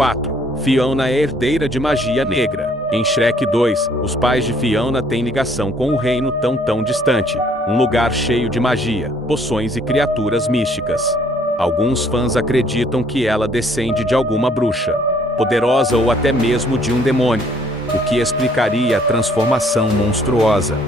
4. Fiona é herdeira de magia negra. Em Shrek 2, os pais de Fiona têm ligação com um reino tão distante, um lugar cheio de magia, poções e criaturas místicas. Alguns fãs acreditam que ela descende de alguma bruxa poderosa ou até mesmo de um demônio, o que explicaria a transformação monstruosa.